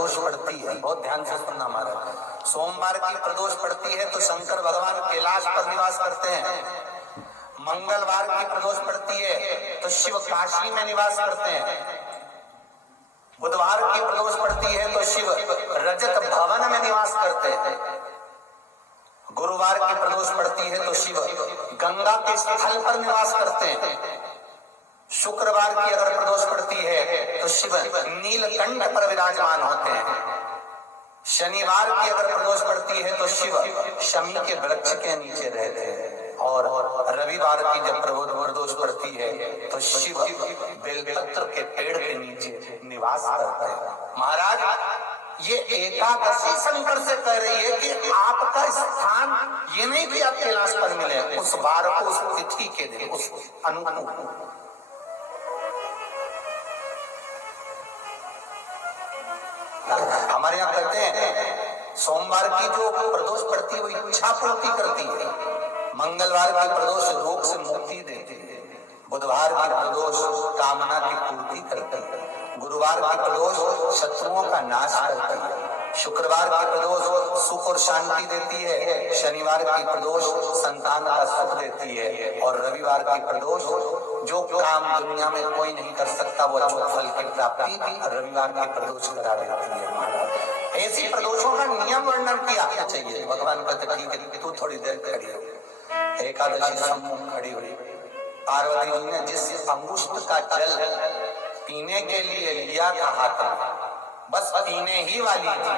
प्रदोष पड़ती है, बहुत ध्यान से सुनना महाराज, सोमवार की प्रदोष पड़ती है तो शंकर भगवान कैलाश पर निवास करते हैं। मंगलवार की प्रदोष पड़ती है तो शिव काशी में निवास करते हैं। बुधवार की प्रदोष पड़ती है तो शिव रजत भवन में निवास करते हैं। गुरुवार की प्रदोष पड़ती है तो शिव गंगा के स्थल पर निवास करते हैं। शुक्रवार की अगर प्रदोष पड़ती है तो शिव नीलकंठ पर विराजमान होते हैं। शनिवार की अगर प्रदोष पड़ती है तो शिव शमी के वृक्ष के नीचे रहते हैं। और रविवार की जब प्रदोष पड़ती है तो शिव बेलपत्र के पेड़ के नीचे निवास करते हैं। महाराज ये एकादशी शंकर से कह रही है कि आपका स्थान ये नहीं कि आप कैलाश पर मिले, उस बार को, उस तिथि के दिन, उस अनुकूल। हमारे यहाँ कहते हैं सोमवार की जो प्रदोष पड़ती है वो इच्छा पूर्ति करती है। मंगलवार की प्रदोष रोग से मुक्ति देती है। बुधवार की प्रदोष कामना की पूर्ति करती है। गुरुवार की प्रदोष शत्रुओं का नाश करती है। शुक्रवार की प्रदोष सुख और शांति देती है। शनिवार की प्रदोष संतान का सुख देती है। और रविवार की प्रदोष जो काम दुनिया में कोई नहीं कर सकता वो अच्छे फल की प्राप्ति रविवार की प्रदोष करा देती है। महाराज ऐसी प्रदोषों का नियम वर्णन किया चाहिए। भगवान कहते ठीक है तू थोड़ी देर खड़ी हो। एकादशी सम्मुख खड़ी हुई, पार्वती जी ने जिस अंगुष्ठ का जल पीने के लिए लिया था हाथ में, बस पीने ही वाली थी,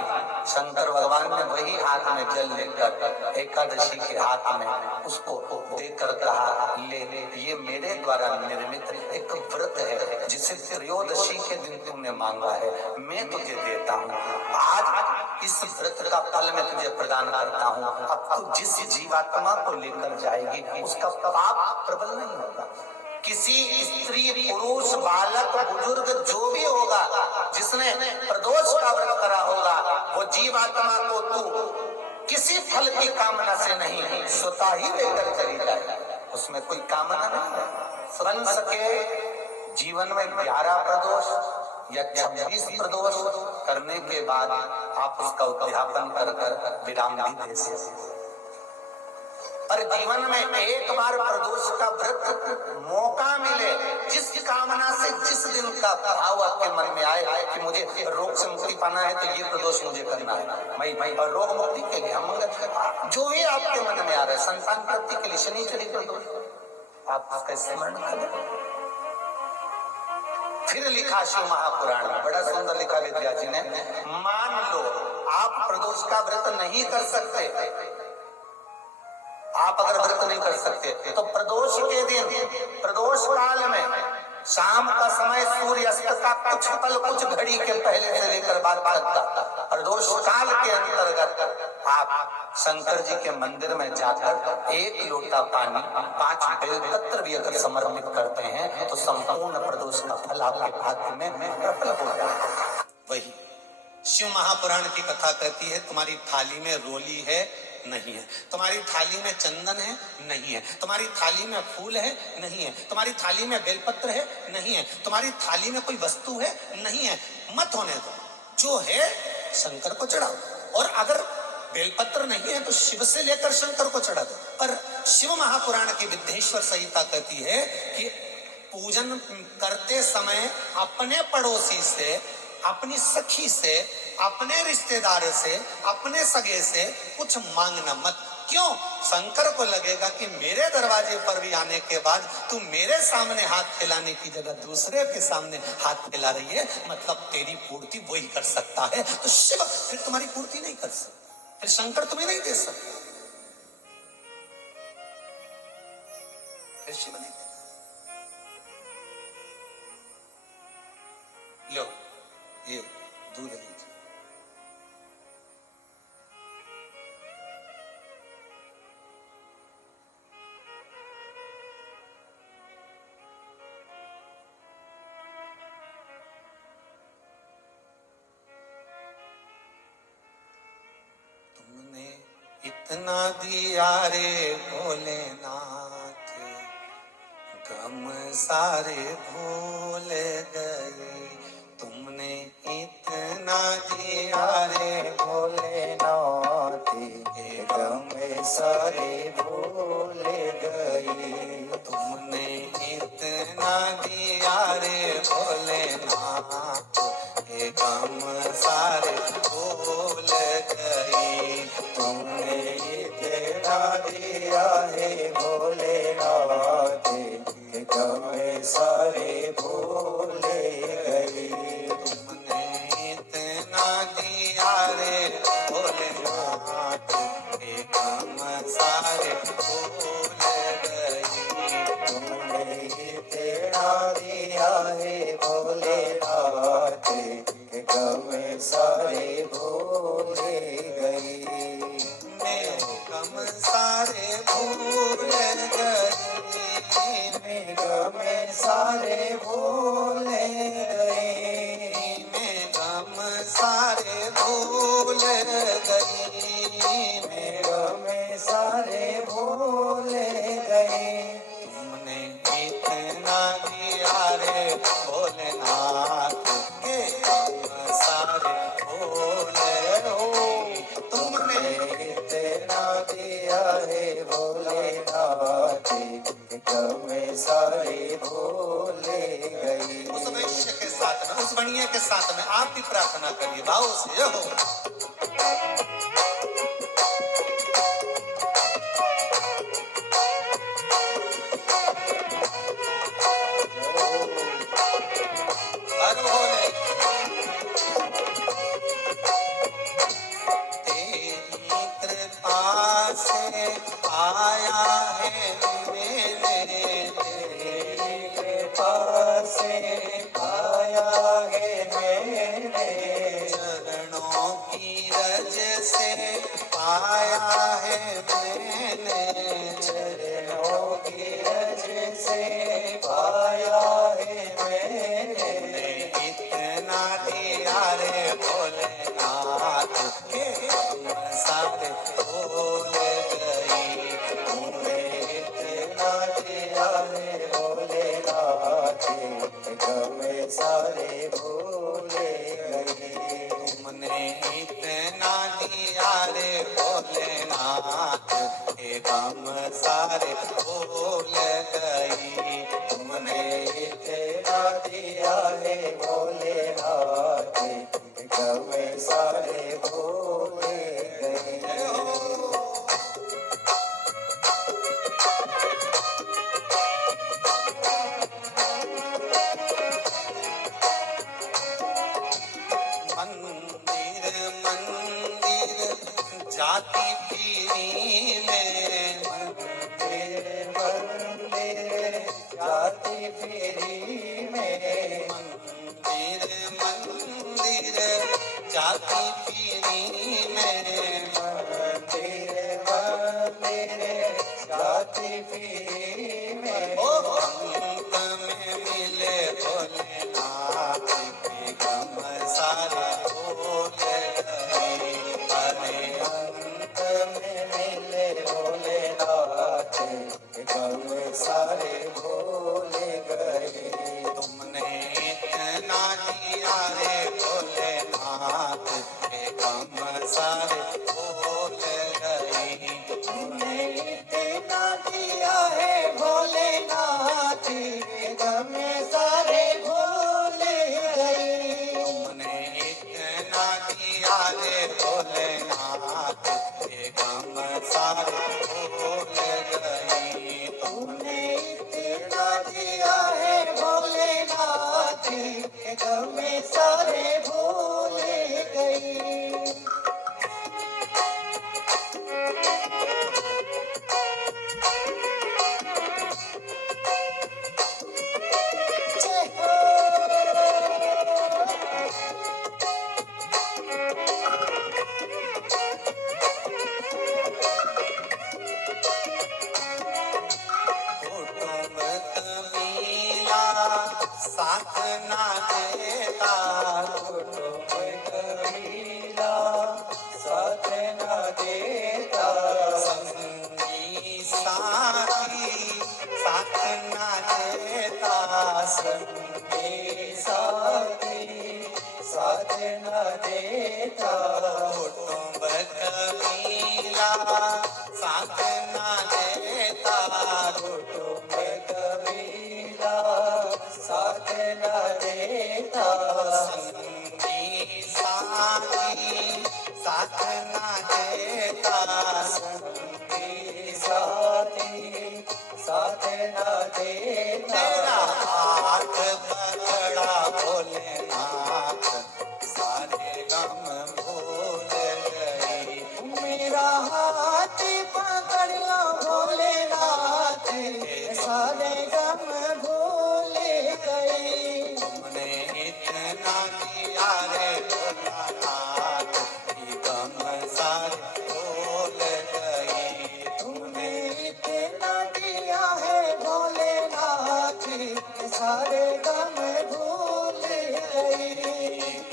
शंकर भगवान ने वही हाथ में जल लेकर एकादशी के हाथ में उसको देकर कहा ले ये मेरे द्वारा निर्मित एक व्रत है जिसे त्रयोदशी के दिन तुमने मांगा है, मैं तुझे देता हूँ। आज इस व्रत का फल मैं तुझे प्रदान करता हूँ। अब तू जिस जीवात्मा को लेकर जाएगी उसका पाप प्रबल नहीं होगा। किसी स्त्री, पुरुष, बालक, बुजुर्ग जो भी होगा जिसने प्रदोष का व्रत करा होगा वो जीवात्मा को तू किसी फल की कामना से नहीं स्वतः ही लेकर चली जाए। उसमें कोई कामना नहीं है। बन सके जीवन में 11 प्रदोष या 26 प्रदोष करने के बाद आप उसका उद्यापन कर विराम भी दे सकते। पर जीवन में एक बार प्रदोष का व्रत मौका मिले, जिस कामना से जिस दिन का भाव आपके मन में आए कि मुझे रोग से मुक्ति पाना है तो ये प्रदोष मुझे करना है, मैं और रोग मुक्ति के लिए हम जो भी आपके मन में आ रहा है, संतान प्राप्ति के लिए शनिचरी प्रदोष आप उसका स्मरण करें। फिर लिखा शिव महापुराण में, बड़ा सुंदर लिखा विद्या जी ने, मान लो आप प्रदोष का व्रत नहीं कर सकते, आप अगर व्रत नहीं कर सकते तो प्रदोष के दिन, प्रदोष काल में शाम का समय सूर्यास्त का कुछ पल, कुछ घड़ी के पहले से लेकर बाद तक प्रदोष काल के अंतर्गत आप शंकर जी के मंदिर में जाकर 1 लोटा पानी, 5 बेलपत्र भी अगर समर्पित करते हैं तो संपूर्ण प्रदोष का फल आपके भाग्य में प्रबल हो जाएगा। वही शिव महापुराण की कथा कहती है तुम्हारी थाली में रोली है नहीं है, तुम्हारी थाली में चंदन है नहीं है, तुम्हारी थाली में फूल है नहीं है, तुम्हारी थाली में बेलपत्र है नहीं है, तुम्हारी थाली में कोई वस्तु है नहीं है, मत होने दो, जो है शंकर को चढ़ाओ। और अगर बेलपत्र नहीं है तो शिव से लेकर शंकर को चढ़ा दो। पर शिव महापुराण की विद्येश्वर संहिता कहती है कि पूजन करते समय अपने पड़ोसी से, अपनी सखी से, अपने रिश्तेदार से, अपने सगे से कुछ मांगना मत। क्यों? शंकर को लगेगा कि मेरे दरवाजे पर भी आने के बाद तू मेरे सामने हाथ फैलाने की जगह दूसरे के सामने हाथ फैला रही है, मतलब तेरी पूर्ति वही कर सकता है, तो शिव फिर तुम्हारी पूर्ति नहीं कर सकता, फिर शंकर तुम्हें नहीं दे सकता, फिर शिव नहीं दे। लो ये दूध लीजिए। तुमने इतना दिया रे भोलेनाथ, गम सारे भूल गए। तुमने इतना दिया सारे भूल गई। तुमने इतना दिया रे भोलेनाथ, ये गम सारे भूल गई। तुमने इतना दिया है भोलेनाथ, ये गम सारे भूल गई। तुमने इतना दिया रे भोलेनाथ, ये गम सारे भूल गई। तुमने इतना दिया है भोलेनाथ, ये गम सारे भूल गई। मैं गम सारे भूल गई। मैं गम सारे भूल गए। मैं गम सारे भूल गई। मैं गम सारे भूल गए। तुमने इतना दिया रे भोलेनाथ, के गम सारे भूल गई। तुमने इतना दिया है भोलेनाथ, गम सारे भूल गई। उस वैश्य के साथ में, उस बनिया के साथ में आप भी प्रार्थना करिए भाव से हो। हर भोले तेरी कृपा से आया है मेरे, तेरी कृपा से आया है मेरे। चरणों की रज से आया है मैंने। चरणों की रज से पाया है मैंने। इतना दिया रे भोलेनाथ, के गम सारे भूल गई। तुमने इतना दिया है भोलेनाथ, गम सारे भूल गई। तुमने इतना दिया रे भोलेनाथ, ये गम सारे भूल गई। तुमने इतना दिया है भोलेनाथ, गम सारे भूल गए। मंदिर मंदिर जाति पीरी में, मंदिर मंदिर जाति फेरी में। मंदिर मंदिर जाति पीरी में। मंदिर मंदिर जाति फेरी में। ओ अंत में मिले भोलेनाथ, के गम सारे भूल गई। अरे अंत में मिले भोलेनाथ, गम सारे भूल गए। तुमने इतना दिया रे भोलेनाथ, के गम सारे भूल गई। तुमने इतना दिया है भोलेनाथ, गम सारे भूल गए। तुमने इतना दिया रे भोलेनाथ, के गम सारे भूल गई। तुमने इतना दिया है भोलेनाथ, गम सारे भूल गई। जय हो। कुटुंब कबीला साथ ना देता, कुटुंब कबीला साथ न देता। संगी साथी साथ ना देता। संगी साथी साथ न देता। कुटुंब कबीला साथ की, साथ ना देता संगी साथी, साथ ना देता। मेरा हाथ पकड़ा भोलेनाथ, सारे गम भूल गई। मेरा हाथ पकड़ लो भोलेनाथ, सारे गम भूल गई। तुमने इतना दिया रे भोलानाथ, कि गम सारे भूल गई। तुमने इतना दिया है भोलेनाथ, सारे गम भूल गई।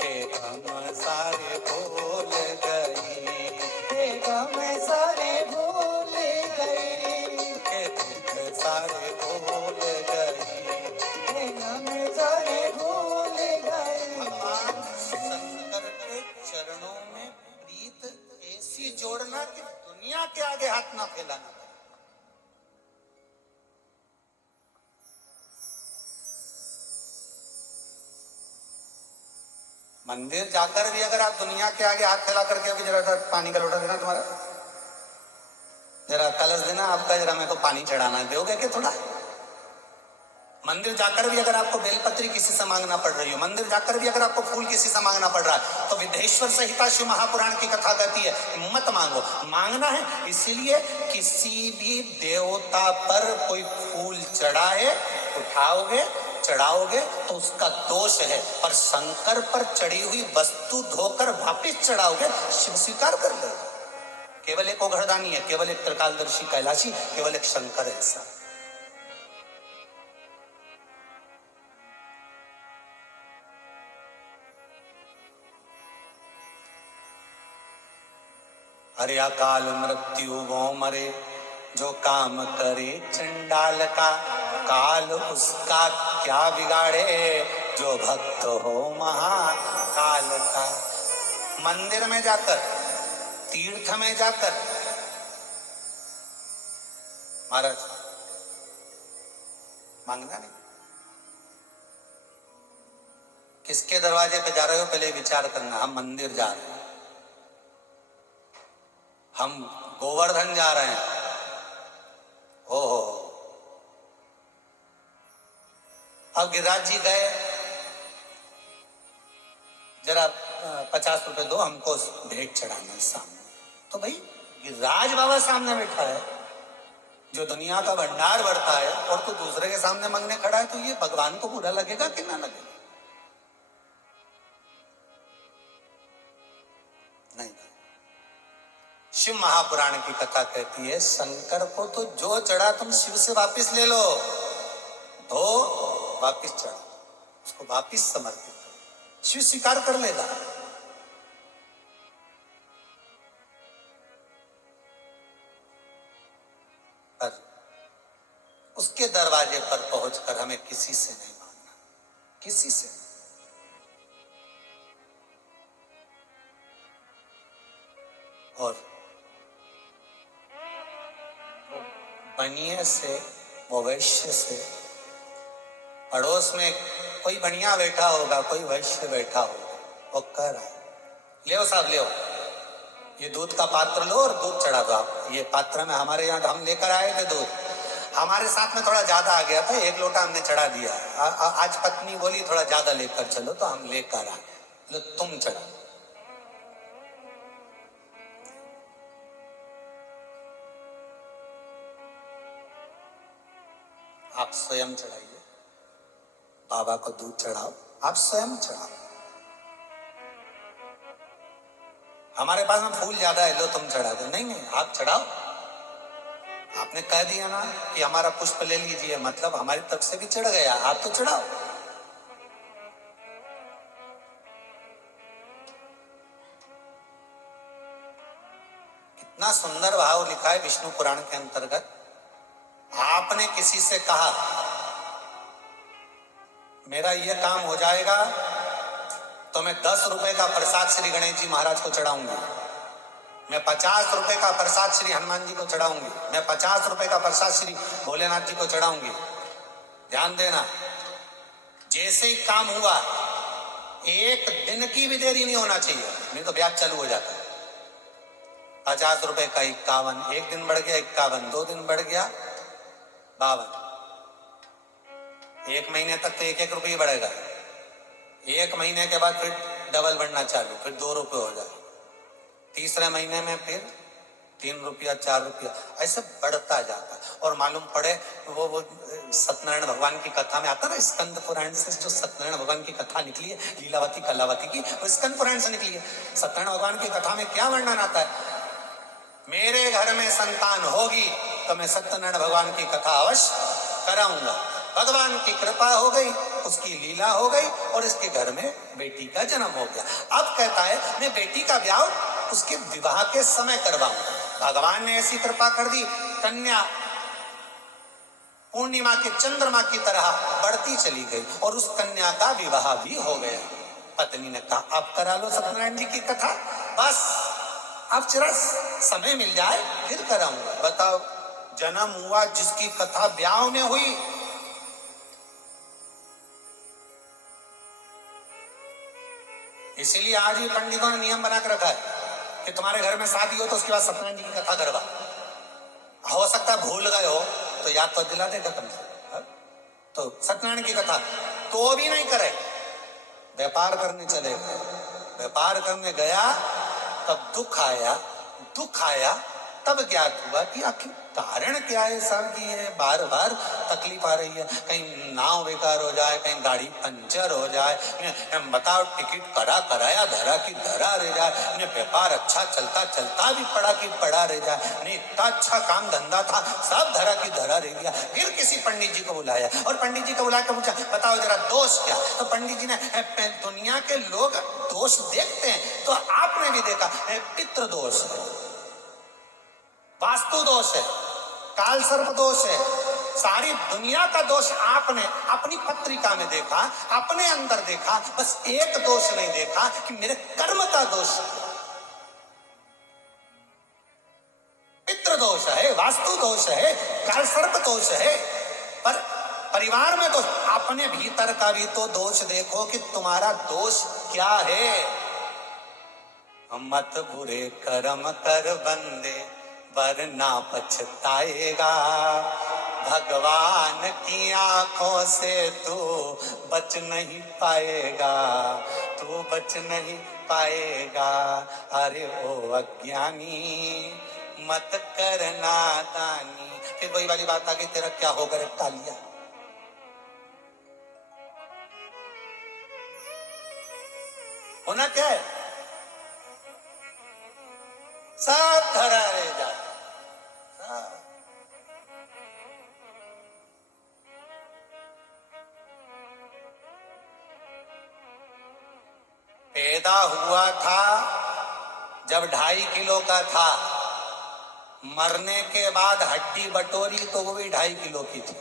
के गम सारे भूल गई, हे गम सारे भूल गई। के दुख सारे भूल गई। हे गम सारे भूल गई। भगवान शंकर के चरणों में प्रीत ऐसी जोड़ना कि दुनिया के आगे हाथ ना फैलाना। मंदिर जाकर भी अगर आप दुनिया के आगे हाथ फैला करके अभी जरा सा पानी का लोटा देना, तुम्हारा जरा कलश देना आपका, जरा मेरे को पानी चढ़ाना है, दोगे क्या थोड़ा? मंदिर जाकर भी अगर आपको बेलपत्री किसी से मांगना पड़ रही हो, मंदिर जाकर भी अगर आपको फूल किसी से मांगना पड़ रहा है, तो विदेश्वर संहिता शिव महापुराण की कथा कहती है मत मांगो। मांगना है इसीलिए किसी भी देवता पर कोई फूल चढ़ाए, उठाओगे चढ़ाओगे तो उसका दोष है, पर शंकर पर चढ़ी हुई वस्तु धोकर वापिस चढ़ाओगे, शिव स्वीकार कर लो। केवल एक ओघड़दानी है, केवल एक त्रिकालदर्शी कैलाशी, केवल एक शंकर है। ऐसा अरे अकाल मृत्यु वो मरे, जो काम करे चंडाल का, काल उसका क्या बिगाड़े, जो भक्त हो महाकाल का। मंदिर में जाकर, तीर्थ में जाकर, महाराज मांगना नहीं। किसके दरवाजे पे जा रहे हो पहले विचार करना। हम मंदिर जा रहे हैं, हम गोवर्धन जा रहे हैं, हो अब गिरिराज जी गए, जरा 50 रुपए दो, हमको भेंट चढ़ाना है सामने। तो भाई गिरिराज बाबा सामने बैठा है, जो दुनिया का भंडार बढ़ता है, और तू दूसरे के सामने मांगने खड़ा है, तो ये भगवान को बुरा लगेगा कि ना लगेगा? नहीं। शिव महापुराण की कथा कहती है शंकर को तो जो चढ़ा तुम शिव से वापिस ले लो, धो वापिस चढ़ो, उसको वापिस समर्पित करो, शिव स्वीकार कर लेगा। पर उसके दरवाजे पर पहुंचकर हमें किसी से नहीं मांगना, किसी से। और बनिए से, वो वैश्य से, पड़ोस में कोई बनिया बैठा होगा, कोई वैश्य बैठा होगा, वो कह रहा है ले साहब ले, ये दूध का पात्र लो और दूध चढ़ा दो। आप ये पात्र में हमारे यहाँ हम लेकर आए थे दूध, हमारे साथ में थोड़ा ज्यादा आ गया था, 1 लोटा हमने चढ़ा दिया। आज पत्नी बोली थोड़ा ज्यादा लेकर चलो, तो हम लेकर आए, लो तुम चढ़ा। आप स्वयं चढ़ाइए, बाबा को दूध चढ़ाओ, आप स्वयं चढ़ाओ। हमारे पास में फूल ज्यादा है, लो तुम चढ़ा दो। नहीं नहीं, आप चढ़ाओ। आपने कह दिया ना कि हमारा पुष्प ले लीजिए, मतलब हमारी तरफ से भी चढ़ गया, आप तो चढ़ाओ। कितना सुंदर भाव लिखा है विष्णु पुराण के अंतर्गत। आपने किसी से कहा मेरा ये काम हो जाएगा तो मैं 10 रुपए का प्रसाद श्री गणेश जी महाराज को चढ़ाऊंगी, मैं 50 रुपए का प्रसाद श्री हनुमान जी को चढ़ाऊंगी, मैं 50 रुपए का प्रसाद श्री भोलेनाथ जी को चढ़ाऊंगी। ध्यान देना, जैसे ही काम हुआ एक दिन की भी देरी नहीं होना चाहिए, नहीं तो ब्याज चालू हो जाता है। 50 रुपए का 51, एक दिन बढ़ गया 51, 2 दिन बढ़ गया 52, एक महीने तक तो 1-1 रुपये बढ़ेगा। एक महीने के बाद फिर डबल बढ़ना चालू, फिर 2 रुपये हो जाए, तीसरे महीने में फिर 3 रुपया 4 रुपया, ऐसे बढ़ता जाता। और मालूम पड़े वो सत्यनारायण भगवान की कथा में आता ना, स्कंद पुराण से जो सत्यनारायण भगवान की कथा निकली है, लीलावती कलावती की, वो स्कंद पुराण से निकली है। सत्यनारायण भगवान की कथा में क्या वर्णन आता है, मेरे घर में संतान होगी तो मैं सत्यनारायण भगवान की कथा अवश्य कराऊंगा। भगवान की कृपा हो गई, उसकी लीला हो गई और इसके घर में बेटी का जन्म हो गया। अब कहता है मैं बेटी का ब्याह उसके विवाह के समय करवाऊंगा। भगवान ने ऐसी कृपा कर दी, कन्या पूर्णिमा के चंद्रमा की तरह बढ़ती चली गई और उस कन्या का विवाह भी हो गया। पत्नी ने कहा आप करा लो सत्यनारायण जी की कथा, बस अब जरा समय मिल जाए फिर कराऊंगा। बताओ, जन्म हुआ जिसकी कथा ब्याह में हुई, इसीलिए आज भी पंडितों ने नियम बना कर रखा है कि तुम्हारे घर में शादी हो तो उसके बाद सत्यनारायण जी की कथा करवा। हो सकता है भूल गए हो तो याद तो दिला देगा तुम से, तो सत्यनारायण की कथा तो भी नहीं करे, व्यापार करने चले गए। व्यापार करने गया तब दुख आया तब ज्ञात हुआ कि आखिर कारण क्या है साहब कि ये बार बार तकलीफ आ रही है, कहीं नाव बेकार हो जाए, कहीं गाड़ी पंचर हो जाए, बताओ टिकट कराया धरा की धरा रह जाए, व्यापार अच्छा चलता भी पड़ा की पड़ा रह जाए, नहीं इतना अच्छा काम धंधा था सब धरा की धरा रह गया। फिर किसी पंडित जी को बुलाया और पंडित जी को बुला कर पूछा बताओ जरा दोष क्या, तो पंडित जी ने दुनिया के लोग दोष देखते हैं तो आपने भी देखा, पितृ दोष है, वास्तु दोष है, काल सर्प दोष है, सारी दुनिया का दोष आपने अपनी पत्रिका में देखा, अपने अंदर देखा, बस एक दोष नहीं देखा कि मेरे कर्म का दोष। पितृ दोष है, वास्तु दोष है, काल सर्प दोष है, पर परिवार में दोष, अपने भीतर का भी तो दोष देखो कि तुम्हारा दोष क्या है। मत बुरे कर्म कर बंदे वरना पछताएगा, भगवान की आंखों से तू बच नहीं पाएगा, तू बच नहीं पाएगा। अरे ओ अज्ञानी मत करना दानी। फिर वही वाली बात आ गई, तेरा क्या होगा रे कालिया। होना क्या है, सब धरा रह जाता। पैदा हुआ था जब 2.5 किलो का था, मरने के बाद हड्डी बटोरी तो वो भी 2.5 किलो की थी।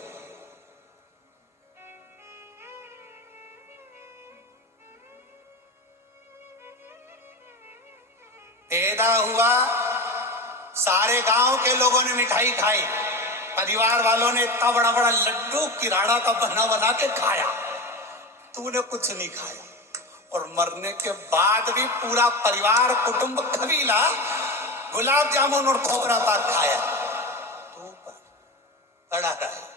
पैदा हुआ, सारे गांव के लोगों ने मिठाई खाई, परिवार वालों ने इतना बड़ा बड़ा लड्डू किराना का बना के खाया, तूने कुछ नहीं खाया। और मरने के बाद भी पूरा परिवार कुटुंब कबीला गुलाब जामुन और खोबरा पाक खाया, तू पड़ा रहा है।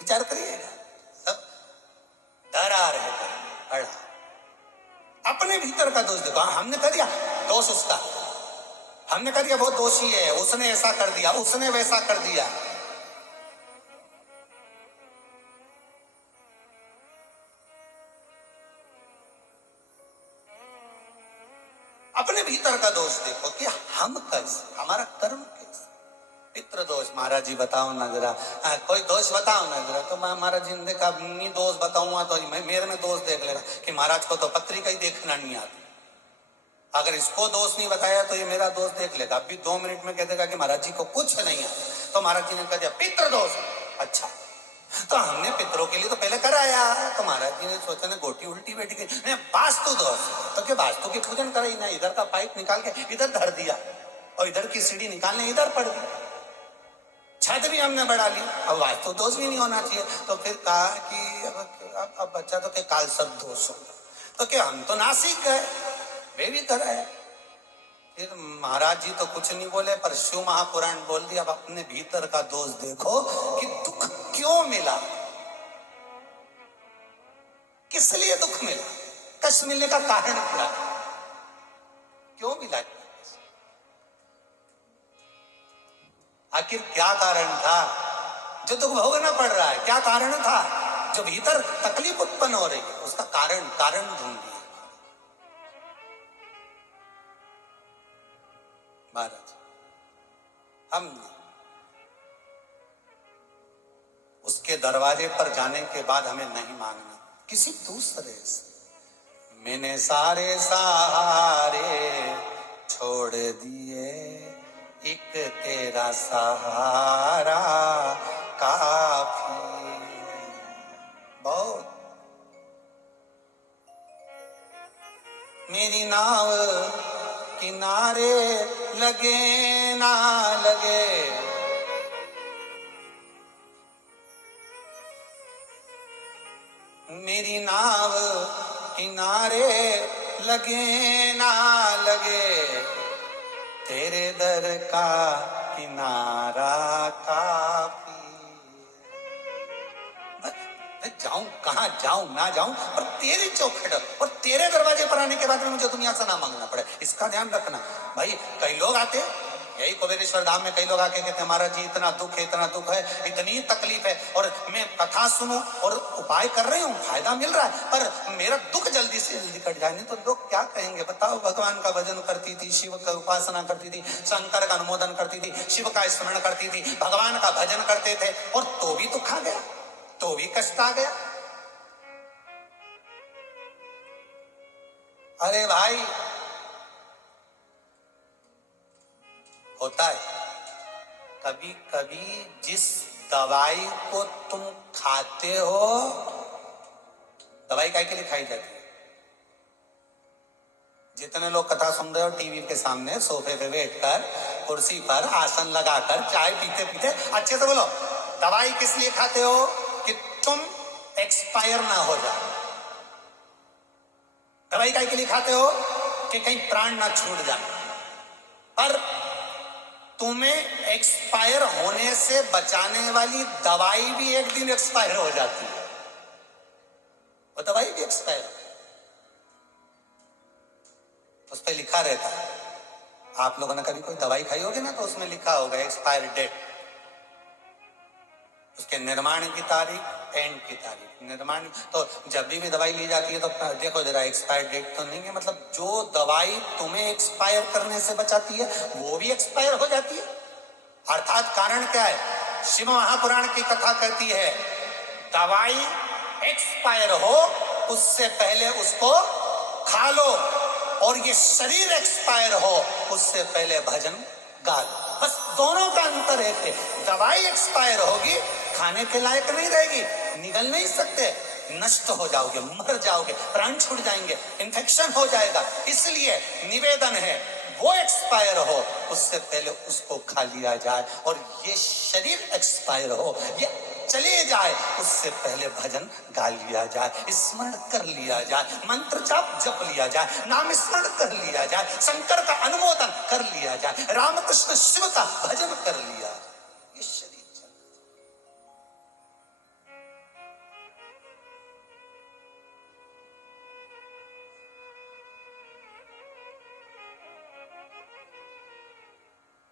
विचार करिएगा, सब डरा रहे बड़ा। अपने भीतर का दोष देखो, हमने कर दिया दोष उसका, हमने कर दिया बहुत दोषी है, उसने ऐसा कर दिया, उसने वैसा कर दिया। अपने भीतर का दोष देखो कि हम कैसे, हमारा कर्म कैसे। पितृ दोष, महाराज जी बताओ ना जरा, कोई दोष बताओ ना जरा। तो महाराज जी ने देखा नहीं दोष बताऊंगा तो मेरे में दोष देख लेगा कि महाराज को तो पत्रिका ही देखना नहीं आती, अगर इसको दोष नहीं बताया तो ये मेरा दोष देख लेगा। अभी 2 मिनट में कह देगा कि महाराज जी को कुछ नहीं आता। तो महाराज जी ने कह दिया पितृ दोष, अच्छा तो हमने पितरों के लिए तो पहले कराया, तो महाराज जी ने सोचा ना गोटी उल्टी बैठ गई। वास्तु दोष, तो क्या वास्तु की पूजन कराई ना, इधर का पाइप निकाल के इधर धर दिया और इधर की सीढ़ी निकालने इधर पड़ गई, छत भी हमने बढ़ा ली, अब वास्तु दोष भी नहीं होना चाहिए। तो फिर कहा कि अब बच्चा तो क्या कालसर्प दोष हो, तो क्या हम तो नासिक गए, वे भी कर आए। फिर महाराज जी तो कुछ नहीं बोले, पर शिव महापुराण बोल दिया। अब अपने भीतर का दोष देखो कि दुख क्यों मिला, किस लिए दुख मिला, कष्ट मिलने का कारण क्या, क्यों मिला, आखिर क्या कारण था जो दुख भोगना पड़ रहा है, क्या कारण था जो भीतर तकलीफ उत्पन्न हो रही है, उसका कारण ढूंढिए। महाराज हम उसके दरवाजे पर जाने के बाद हमें नहीं मांगना किसी दूसरे से। मैंने सारे सहारे छोड़ दिए, एक तेरा सहारा काफी। बहुत मेरी नाव किनारे लगे ना लगे, मेरी नाव किनारे लगे ना लगे, तेरे दर का किनारा काफी। मैं जाऊं कहां, जाऊं ना जाऊं, और तेरी चौखट और तेरे दरवाजे पर आने के बाद में मुझे दुनिया से ना मांगना पड़े, इसका ध्यान रखना। भाई कई लोग आते, यही कुबेरेश्वर धाम में कई लोग आके कहते हैं महाराज जी इतना दुख है, इतना दुख है, इतनी तकलीफ है, और मैं कथा सुनूं और उपाय कर रही हूँ, फायदा मिल रहा है, पर मेरा दुख जल्दी से जल्दी कट जाए, नहीं तो लोग क्या कहेंगे। बताओ, भगवान का भजन करती थी, शिव का उपासना करती थी, शंकर का अनुमोदन करती थी, शिव का स्मरण करती थी, भगवान का भजन करते थे, और तो भी दुख आ गया, तो भी कष्ट आ गया। अरे भाई होता है कभी कभी, जिस दवाई को तुम खाते हो, दवाई काय के लिए खाई जाती है। जितने लोग कथा सुन रहे हो टीवी के सामने सोफे पे बैठकर, कुर्सी पर आसन लगाकर, चाय पीते पीते, अच्छे से बोलो, दवाई किस लिए खाते हो कि तुम एक्सपायर ना हो जाओ। दवाई काय के लिए खाते हो कि कहीं प्राण ना छूट जाए, पर तुम्हें एक्सपायर होने से बचाने वाली दवाई भी एक दिन एक्सपायर हो जाती है, वो दवाई भी एक्सपायर, उस पर लिखा रहता है। आप लोगों ने कभी कोई दवाई खाई होगी ना, तो उसमें लिखा होगा एक्सपायर डेट, उसके निर्माण की तारीख, एंड की तारीख, निर्माण। तो जब भी दवाई ली जाती है तो देखो जरा एक्सपायर डेट तो नहीं है, मतलब जो दवाई तुम्हें एक्सपायर करने से बचाती है वो भी एक्सपायर हो जाती है। अर्थात कारण क्या है, शिव महापुराण की कथा कहती है दवाई एक्सपायर हो उससे पहले उसको खा लो, और ये शरीर एक्सपायर हो उससे पहले भजन गा लो। बस दोनों का अंतर है, दवाई एक्सपायर होगी, खाने के लायक नहीं रहेगी, निगल नहीं सकते, नष्ट हो जाओगे, मर जाओगे, प्राण छूट जाएंगे, इन्फेक्शन हो जाएगा। इसलिए निवेदन है वो एक्सपायर हो उससे पहले उसको खा लिया जाए, और ये शरीर एक्सपायर हो, ये चले जाए उससे पहले भजन गा लिया जाए, स्मरण कर लिया जाए, मंत्र जाप जप लिया जाए, नाम स्मरण कर लिया जाए, शंकर का अनुमोदन कर लिया जाए, रामकृष्ण शिव का भजन कर लिया जाए। ये शरीर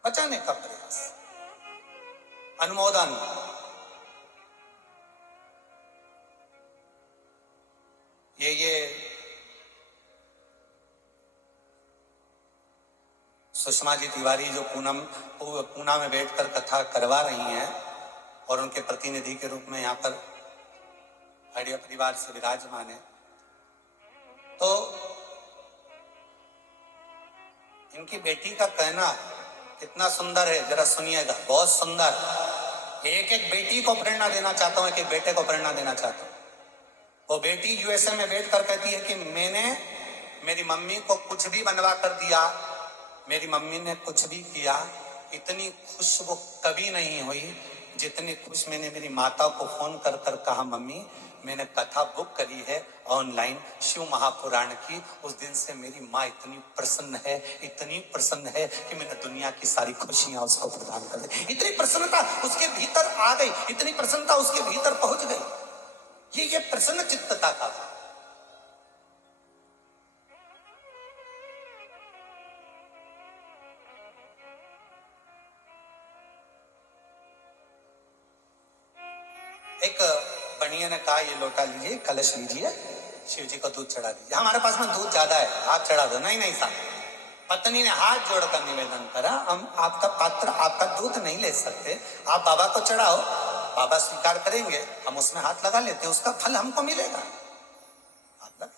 बचाने का प्रयास, अनुमोदन, ये सुषमा जी तिवारी जो पूना में बैठकर कथा करवा रही हैं, और उनके प्रतिनिधि के रूप में यहाँ पर आइडिया परिवार से विराजमान है, तो इनकी बेटी का कहना कितना सुंदर है, जरा सुनिएगा, बहुत सुंदर। एक एक बेटी को प्रेरणा देना चाहता हूं, एक एक बेटे को प्रेरणा देना चाहता हूं। वो बेटी यूएसए में बैठ कर कहती है कि मैंने मेरी मम्मी को कुछ भी बनवा कर दिया, मेरी मम्मी ने कुछ भी किया, इतनी खुश वो कभी नहीं हुई जितनी खुश मैंने मेरी माता को फोन कर कर कहा, मम्मी मैंने कथा बुक करी है ऑनलाइन शिव महापुराण की। उस दिन से मेरी माँ इतनी प्रसन्न है, इतनी प्रसन्न है कि मैंने दुनिया की सारी खुशियां उसको प्रदान कर दी। इतनी प्रसन्नता उसके भीतर आ गई, इतनी प्रसन्नता उसके भीतर पहुंच गई। ये प्रसन्न चित्तता का। एक बनिया ने कहा, ये लोटा लीजिए, कलश लीजिए, शिव जी को दूध चढ़ा दीजिए। हमारे पास में दूध ज्यादा है, आप चढ़ा दो। नहीं नहीं साहब, पत्नी ने हाथ जोड़कर निवेदन करा, हम आपका पात्र, आपका दूध नहीं ले सकते, आप बाबा को चढ़ाओ, बाबा स्वीकार करेंगे, हम उसमें हाथ लगा लेते, उसका फल हमको मिलेगा। हाथ लगा।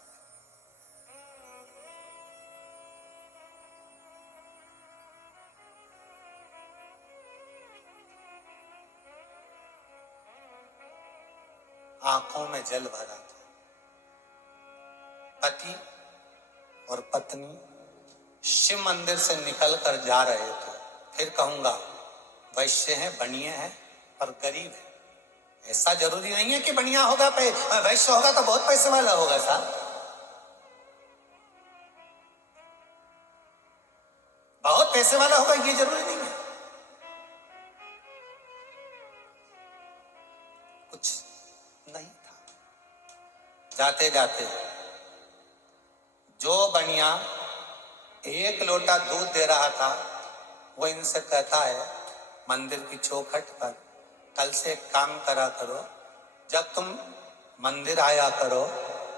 आंखों में जल भरा था। पति और पत्नी शिव मंदिर से निकल कर जा रहे थे। फिर कहूंगा, वैश्य है, बनिया है, पर गरीब है। ऐसा जरूरी नहीं है कि बनिया होगा, वैश्य होगा तो बहुत पैसे वाला होगा साहब। बहुत पैसे वाला होगा ये जरूरी नहीं है। कुछ नहीं था। जाते जाते जो बनिया एक लोटा दूध दे रहा था, वो इनसे कहता है, मंदिर की चौखट पर कल से एक काम करा करो, जब तुम मंदिर आया करो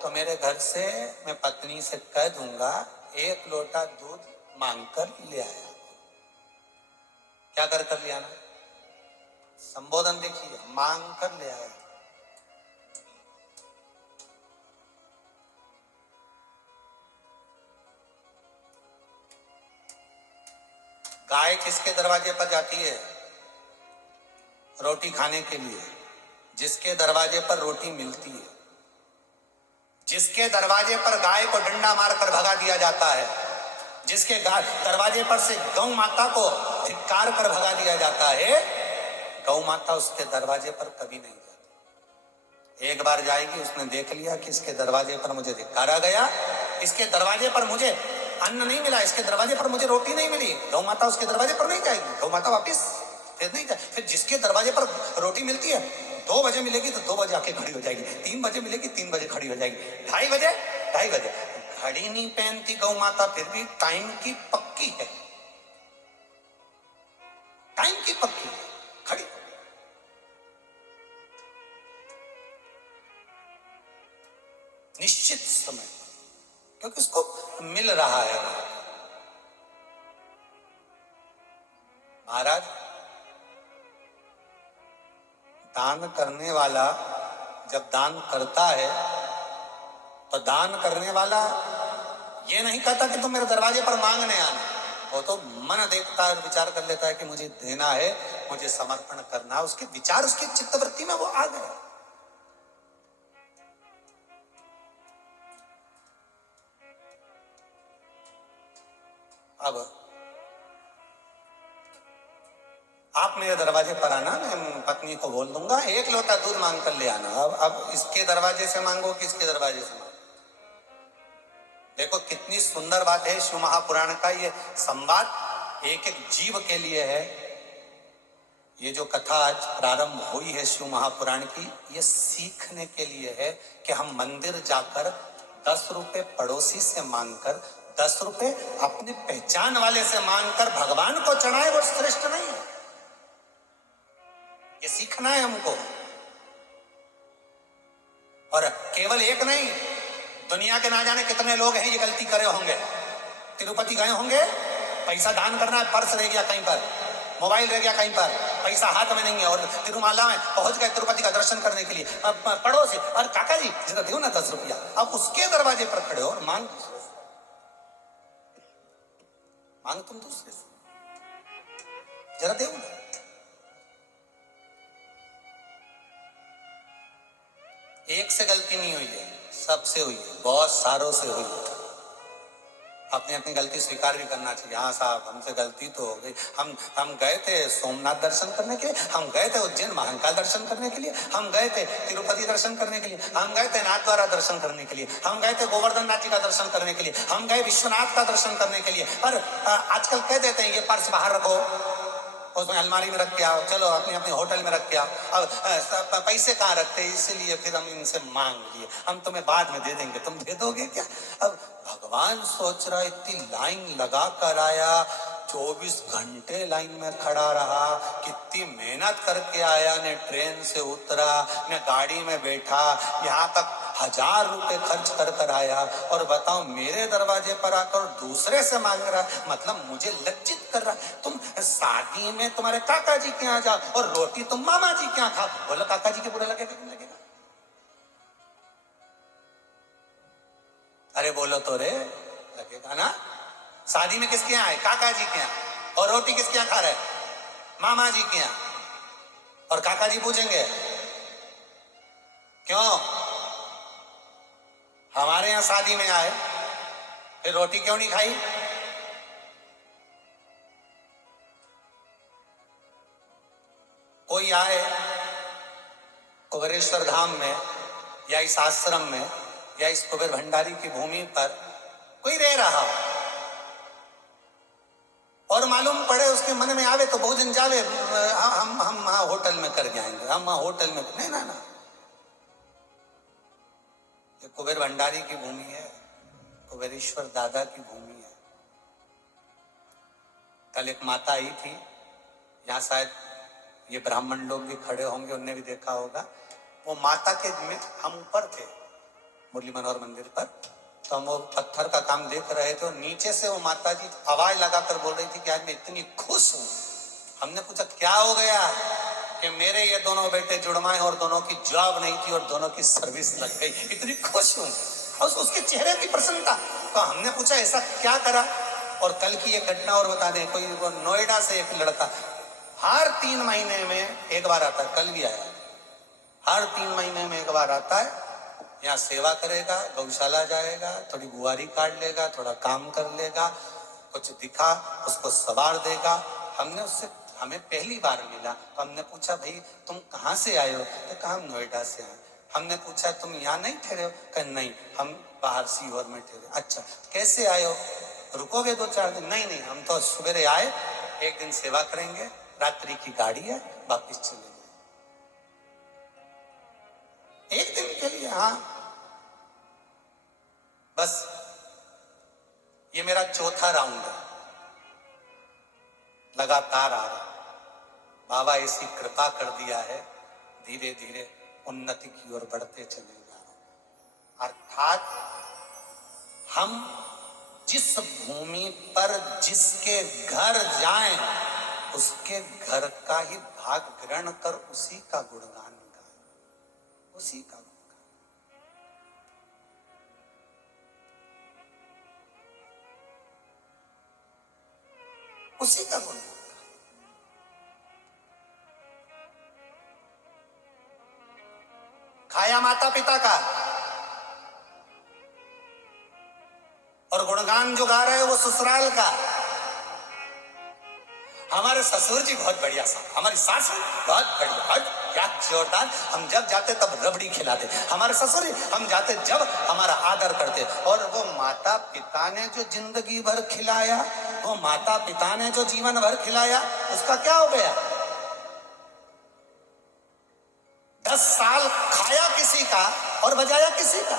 तो मेरे घर से मैं पत्नी से कह दूंगा, एक लोटा दूध मांग कर ले आया। क्या कर ले आना? संबोधन देखिए, मांग कर ले आया। गाय किसके दरवाजे पर जाती है? रोटी खाने के लिए। जिसके दरवाजे पर रोटी मिलती है, जिसके दरवाजे पर गाय को डंडा मारकर भगा दिया जाता है, जिसके दरवाजे पर से गौ माता को धिक्कार कर भगा दिया जाता है, गौ माता उसके दरवाजे पर कभी नहीं जाती। एक बार जाएगी, उसने देख लिया कि इसके दरवाजे पर मुझे धिक्कारा गया, इसके दरवाजे पर मुझे अन्न नहीं मिला, इसके दरवाजे पर मुझे रोटी नहीं मिली, गौ माता उसके दरवाजे पर नहीं जाएगी, गौ माता वापिस फिर नहीं जाए। फिर जिसके दरवाजे पर रोटी मिलती है, 2 बजे मिलेगी तो 2 बजे आके खड़ी हो जाएगी, 3 बजे मिलेगी 3 बजे खड़ी हो जाएगी, 2:30 बजे। घड़ी नहीं पहनती गौ माता, फिर भी टाइम की पक्की है, टाइम की पक्की है, खड़ी। निश्चित समय, क्योंकि उसको मिल रहा है। महाराज, दान करने वाला जब दान करता है तो दान करने वाला ये नहीं कहता कि तुम मेरे दरवाजे पर मांगने आना, वो तो मन देखता है और विचार कर लेता है कि मुझे देना है, मुझे समर्पण करना है। उसके विचार, उसकी चित्तवृत्ति में वो आ गए। अब आप मेरे दरवाजे पर आना, मैं पत्नी को बोल दूंगा, एक लोटा दूध मांग कर ले आना। अब इसके दरवाजे से मांगो कि इसके दरवाजे से मांगो? देखो कितनी सुंदर बात है शिव महापुराण का ये संवाद, एक एक जीव के लिए है। ये जो कथा आज प्रारंभ हुई है शिव महापुराण की, ये सीखने के लिए है कि हम मंदिर जाकर 10 रुपए पड़ोसी से मांगकर, 10 रुपए अपने पहचान वाले से मांगकर भगवान को चढ़ाए, वो श्रेष्ठ नहीं है। ये सीखना है हमको। और केवल एक नहीं, दुनिया के ना जाने कितने लोग हैं ये गलती करे होंगे। तिरुपति गए होंगे, पैसा दान करना है, पर्स रह गया कहीं पर, मोबाइल रह गया कहीं पर, पैसा हाथ में नहीं है, और तिरुमाला में पहुंच गए तिरुपति का दर्शन करने के लिए। अब पड़ोसी, और काका जी जरा दो ना 10 रुपया। अब उसके दरवाजे पर खड़े हो और मांग तुम दूसरे से, जरा दे ना। एक से गलती नहीं हुई है, सबसे हुई है, बहुत सारों से हुई है। अपनी अपनी गलती स्वीकार भी करना चाहिए। हाँ साहब, हमसे गलती तो हो गई। हम गए थे सोमनाथ दर्शन करने के लिए, हम गए थे उज्जैन महाकाल दर्शन करने के लिए, हम गए थे तिरुपति दर्शन करने के लिए, हम गए थे नाथद्वारा दर्शन करने के लिए, हम गए थे गोवर्धन नाथ जी का दर्शन करने के लिए, हम गए विश्वनाथ का दर्शन करने के लिए। पर आजकल कह देते हैं ये पर्स बाहर रखो, उसमें अलमारी में रख के आओ, चलो अपने अपने होटल में रख के आओ। अब पैसे कहाँ रखते हैं, इसीलिए फिर हम इनसे मांग लिए, हम तुम्हें बाद में दे देंगे, तुम दे दोगे क्या। अब भगवान सोच रहा इतनी लाइन लगा कर आया, 24 घंटे लाइन में खड़ा रहा, कितनी मेहनत करके आया, ने ट्रेन से उतरा, ने गाड़ी में बैठा, यहाँ तक 1000 रुपए खर्च कर कर आया, और बताओ मेरे दरवाजे पर आकर दूसरे से मांग रहा, मतलब मुझे लज्जित कर रहा। तुम शादी में तुम्हारे काका जी के यहाँ जाओ और रोटी तुम मामा जी के यहाँ खाओ, बोलो काका जी के बुरा लगेगा कि नहीं लगेगा? अरे बोलो तो रे, लगेगा ना। शादी में किसके यहाँ है? काका जी के यहाँ। और रोटी किसके यहाँ खा रहे? मामा जी के यहाँ। और काका जी पूछेंगे क्यों हमारे यहाँ शादी में आए, फिर रोटी क्यों नहीं खाई? कोई आए कुबेरेश्वर धाम में या इस आश्रम में या इस कुबेर भंडारी की भूमि पर कोई रह रहा हो, और मालूम पड़े उसके मन में आवे तो भोजन जावे, हम वहां होटल में कर जाएंगे, हम वहां होटल में नहीं ना ना। ये कुबेर भंडारी की भूमि है, कुबेरेश्वर दादा की भूमि है। कल एक माता आई थी यहाँ, शायद ये ब्राह्मण लोग भी खड़े होंगे, उनने भी देखा होगा। वो माता के हम ऊपर थे मुरली मनोहर मंदिर पर, तो हम वो पत्थर का काम देख रहे थे, और नीचे से वो माता जी आवाज लगाकर बोल रही थी कि आज मैं इतनी खुश हूं। हमने पूछा क्या हो गया, कि मेरे ये दोनों बेटे जुड़वाए और दोनों की जॉब नहीं थी और दोनों की सर्विस लग गई, इतनी खुश हूं। और उसके चेहरे की प्रसन्नता। तो हमने पूछा ऐसा क्या करा। और कल की एक घटना और बता दें, कोई नोएडा से एक लड़का हर 3 महीने में एक बार आता है, कल भी आया, हर 3 महीने में एक बार आता है, यहाँ सेवा करेगा, गौशाला जाएगा, थोड़ी गुआरी काट लेगा, थोड़ा काम कर लेगा, कुछ दिखा उसको सवार देगा। हमें पहली बार मिला, तो हमने पूछा भाई तुम कहाँ से आए हो? तो कहा हम नोएडा से आए। हमने पूछा तुम यहाँ नहीं ठहरे हो? कहा नहीं, हम बाहर सीहोर में ठहरे। अच्छा, कैसे आए हो? रुकोगे 2-4 दिन? नहीं नहीं, हम तो सवेरे आए, एक दिन सेवा करेंगे, रात्रि की गाड़ी है, वापिस चले गए। एक दिन के लिए, हाँ बस। ये मेरा चौथा राउंड है, लगातार आ रहा। बाबा ऐसी कृपा कर दिया है, धीरे धीरे उन्नति की ओर बढ़ते चले जा रहे। अर्थात हम जिस भूमि पर जिसके घर जाएं, उसके घर का ही भाग ग्रहण कर उसी का गुणगान गाएं, उसी का गुणगान। उसी का गुणगान। खाया माता पिता का, और गुणगान जो गा रहे हैं वो ससुराल का। हमारे ससुर जी बहुत बढ़िया साहब, हमारी सास बहुत बढ़िया, क्या जोरदार। हम जब जाते तब रबड़ी खिलाते हमारे ससुर जी, हम जाते जब हमारा आदर करते। और वो माता पिता ने जो जिंदगी भर खिलाया, वो माता पिता ने जो जीवन भर खिलाया, उसका क्या हो गया? 10 साल खाया किसी का और बजाया किसी का।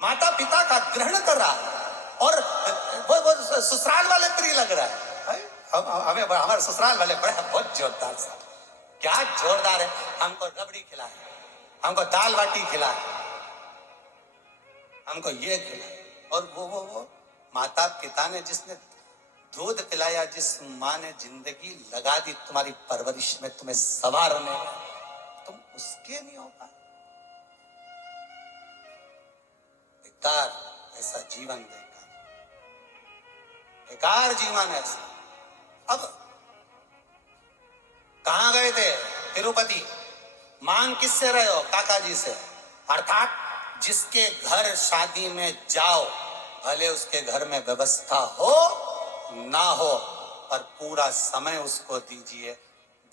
माता पिता का ग्रहण कर रहा, और वो ससुराल वाले प्रिय लग रहा है। हमें हमारे ससुराल वाले बड़े बहुत जोरदार साहब, क्या जोरदार है। हमको रबड़ी खिलाए, हमको दाल बाटी खिलाए, हमको ये खिलाए। और वो माता पिता ने जिसने दूध पिलाया, जिस माँ ने जिंदगी लगा दी तुम्हारी परवरिश में, तुम्हें संवारने में, तुम उसके नहीं हो पाए। बेकार ऐसा जीवन, बेकार जीवन ऐसा। अब कहां गए थे? तिरुपति। मांग किससे रहे हो? काका जी से। अर्थात जिसके घर शादी में जाओ, भले उसके घर में व्यवस्था हो ना हो, पर पूरा समय उसको दीजिए।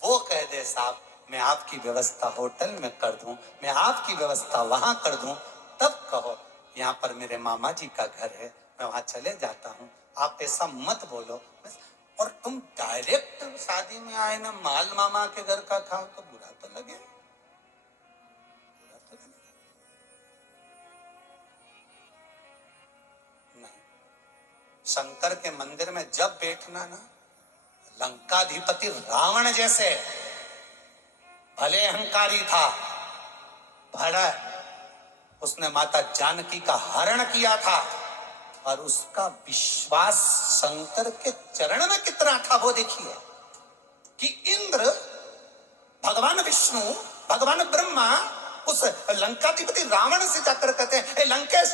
वो कह दे साहब मैं आपकी व्यवस्था होटल में कर दूं, मैं आपकी व्यवस्था वहां कर दूं, तब कहो यहाँ पर मेरे मामा जी का घर है, मैं वहां चले जाता हूं, आप ऐसा मत बोलो। और तुम डायरेक्ट शादी में आए ना माल मामा के घर का खाओ तो बुरा तो लगे, बुरा तो लगे। नहीं, शंकर के मंदिर में जब बैठना ना, लंकाधिपति रावण जैसे, भले अहंकारी था, भला उसने माता जानकी का हरण किया था, और उसका विश्वास शंकर के चरण में कितना था वो देखिए। कि इंद्र, भगवान विष्णु, भगवान ब्रह्मा उस लंकाधिपति रावण से जाकर कहते हैं ए लंकेश,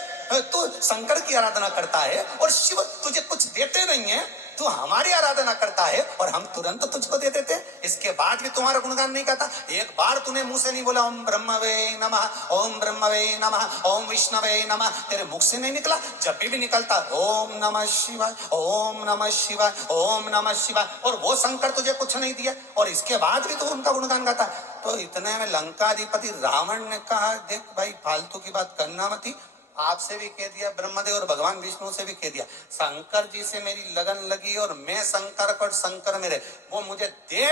तू शंकर की आराधना करता है और शिव तुझे कुछ देते नहीं है, तू हमारी आराधना करता है और हम तुरंत तुझको दे देते, इसके बाद भी तुम्हारा गुणगान नहीं करता। एक बार तूने मुंह से नहीं बोला ओम ब्रह्मवे नमः, ओम ब्रह्मवे नमः, ओम विष्णवे नमः, तेरे मुख से नहीं निकला, जब भी निकलता ओम नमः शिवाय, ओम नमः शिवाय, ओम नमः शिवाय, और वो शंकर तुझे कुछ नहीं दिया और इसके बाद भी तू उनका गुणगान गाता। तो इतने में लंकाधिपति रावण ने कहा देख भाई फालतू की बात करना मत, आपसे भी कह दिया, ब्रह्मदेव और भगवान विष्णु से भी कह दिया, शंकर जी से मेरी लगन लगी और मैं शंकर को, शंकर मेरे, वो मुझे दे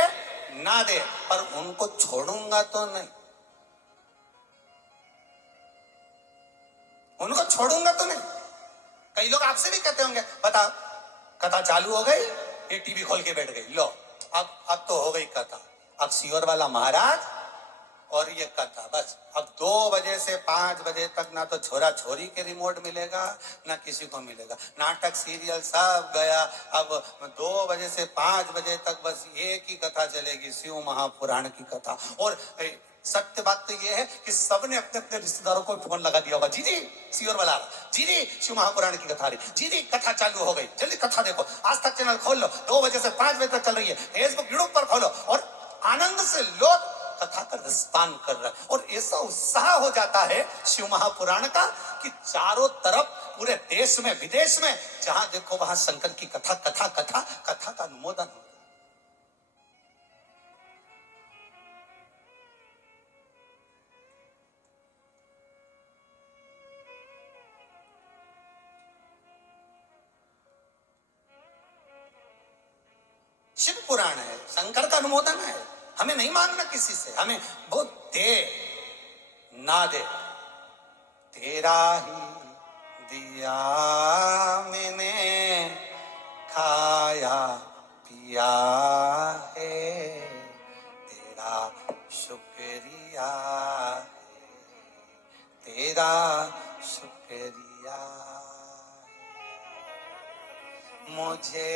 ना दे पर उनको छोड़ूंगा तो नहीं, उनको छोड़ूंगा तो नहीं। कई लोग आपसे भी कहते होंगे बताओ कथा चालू हो गई, ये टीवी खोल के बैठ गई, लो अब तो हो गई कथा, अब सियोर वाला महाराज और ये कथा, बस अब 2 बजे से 5 बजे तक ना तो छोरा छोरी के रिमोट मिलेगा ना किसी को मिलेगा, नाटक सीरियल सब गया, अब 2 बजे से 5 बजे तक बस एक ही कथा चलेगी, शिव महापुराण की कथा। और सत्य बात तो ये है कि सबने अपने अपने रिश्तेदारों को फोन लगा दिया होगा, जी जी सियोर वाला, जी जी शिव महापुराण की कथा रही, जी जी कथा चालू हो गई, जल्दी कथा देखो, आज तक चैनल खोल लो, 2 बजे से 5 बजे तक चल रही है, फेसबुक यूट्यूब पर खोलो, और आनंद से लोग कथा का रसपान कर रहा है। और ऐसा उत्साह हो जाता है शिव महापुराण का कि चारों तरफ पूरे देश में विदेश में जहां देखो वहां शंकर की कथा कथा कथा कथा का अनुमोदन हो। शिव पुराण है, शंकर का अनुमोदन है, हमें नहीं मांगना किसी से, हमें वो दे ना दे, तेरा ही दिया मैंने खाया पिया है, तेरा शुक्रिया है, तेरा शुक्रिया है। मुझे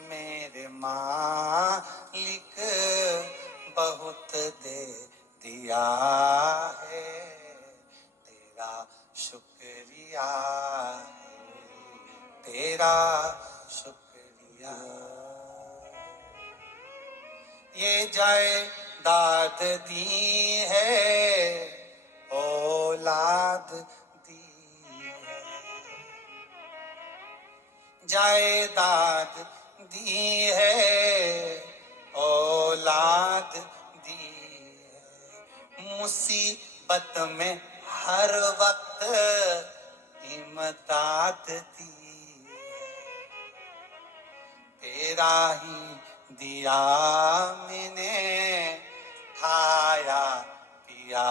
मेरे मालिक बहुत दे दिया है, तेरा शुक्रिया है, तेरा शुक्रिया। ये जायदाद दी है, औलाद दी है, जायदाद दी है, औलाद दी है, मुसीबत में हर वक्त इमदाद दी है, तेरा ही दिया मैंने खाया पिया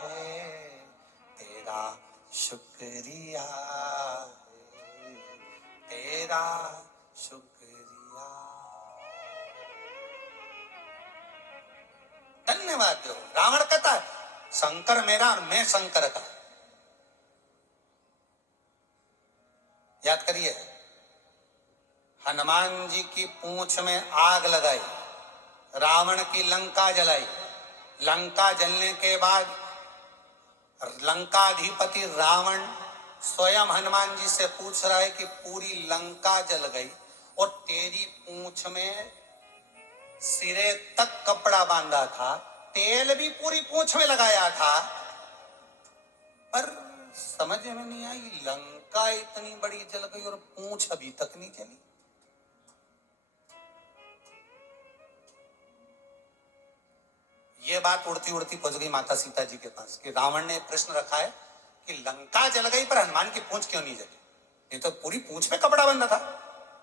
है, तेरा शुक्रिया है, तेरा शुक्रिया। धन्यवाद दो। रावण कहता है शंकर मेरा और मैं शंकर का। याद करिए हनुमान जी की पूंछ में आग लगाई, रावण की लंका जलाई, लंका जलने के बाद लंकाधिपति रावण स्वयं हनुमान जी से पूछ रहा है कि पूरी लंका जल गई और तेरी पूंछ में सिरे तक कपड़ा बांधा था, तेल भी पूरी पूंछ में लगाया था, पर समझ में नहीं आई, लंका इतनी बड़ी जल गई और पूंछ अभी तक नहीं जली। ये बात उड़ती उड़ती पहुंच गई माता सीता जी के पास कि रावण ने प्रश्न रखा है कि लंका जल गई पर हनुमान की पूंछ क्यों नहीं जली? ये तो पूरी पूंछ पे कपड़ा बंधा था,